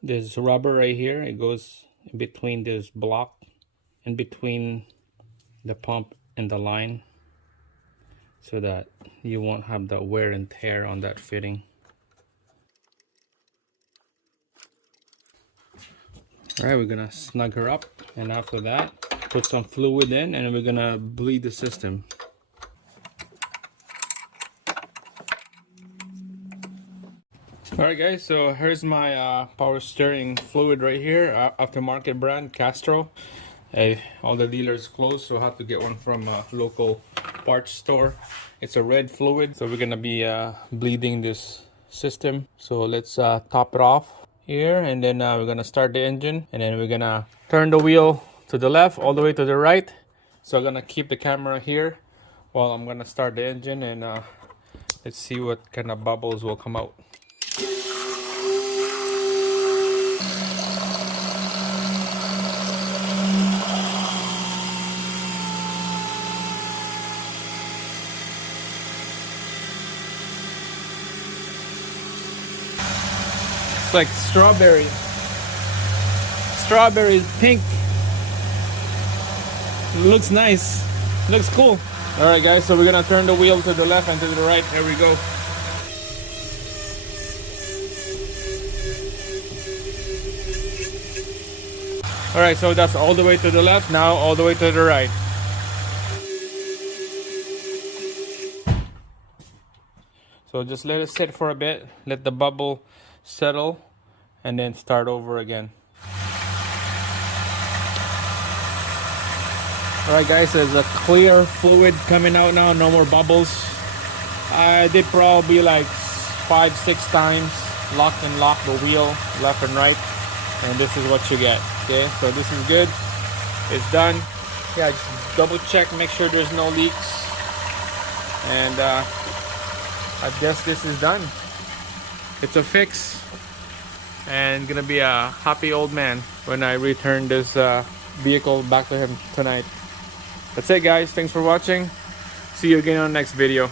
There's rubber right here. It goes in between this block, in between the pump and the line, so that you won't have the wear and tear on that fitting. All right, we're gonna snug her up, and after that put some fluid in, and we're gonna bleed the system. All right guys, so here's my power steering fluid right here, aftermarket brand Castro. All the dealers closed, so I have to get one from a local parts store. It's a red fluid, so we're gonna be bleeding this system. So let's top it off here, and then we're gonna start the engine, and then we're gonna turn the wheel to the left all the way to the right. So I'm gonna keep the camera here while I'm gonna start the engine, and let's see what kind of bubbles will come out. It's like strawberry pink. Looks nice, looks cool. All right guys, so we're gonna turn the wheel to the left and to the right. Here we go. All right, so that's all the way to the left. Now all the way to the right. So just let it sit for a bit, let the bubble settle, and then start over again. Alright guys, there's a clear fluid coming out now, no more bubbles. I did probably like 5-6 times, lock and lock the wheel left and right, and this is what you get. Okay, so this is good, it's done. Yeah, just double check, make sure there's no leaks, and I guess this is done. It's a fix, and gonna be a happy old man when I return this vehicle back to him tonight. That's it guys, thanks for watching. See you again on the next video.